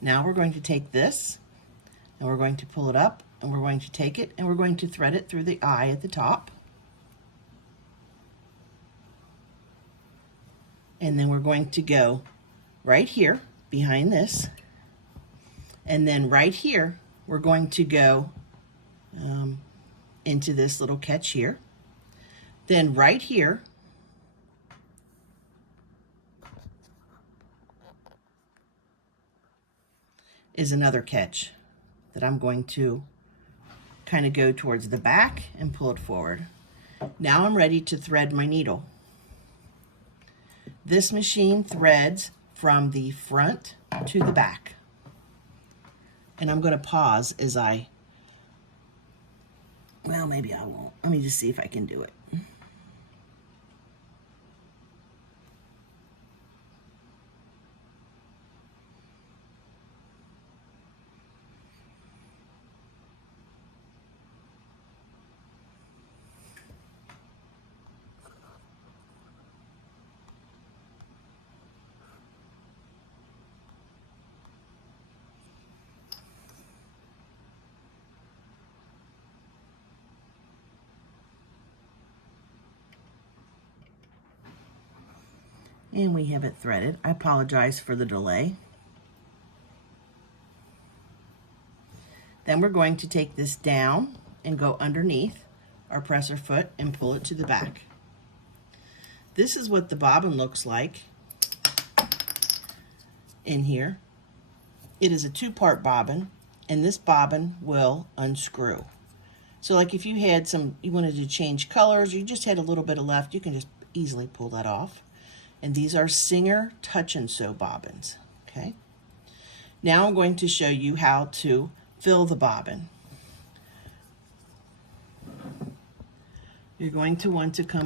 Now we're going to take this and we're going to pull it up and we're going to take it and we're going to thread it through the eye at the top. And then we're going to go right here behind this. And then right here, we're going to go into this little catch here. Then right here, is another catch that I'm going to kind of go towards the back and pull it forward. Now I'm ready to thread my needle. This machine threads from the front to the back. And I'm going to pause as well, maybe I won't. Let me just see if I can do it. And we have it threaded. I apologize for the delay. Then we're going to take this down and go underneath our presser foot and pull it to the back. This is what the bobbin looks like in here. It is a two-part bobbin, and this bobbin will unscrew. So like if you had you wanted to change colors, or you just had a little bit of left, you can just easily pull that off. And these are Singer Touch and Sew bobbins, okay? Now I'm going to show you how to fill the bobbin. You're going to want to come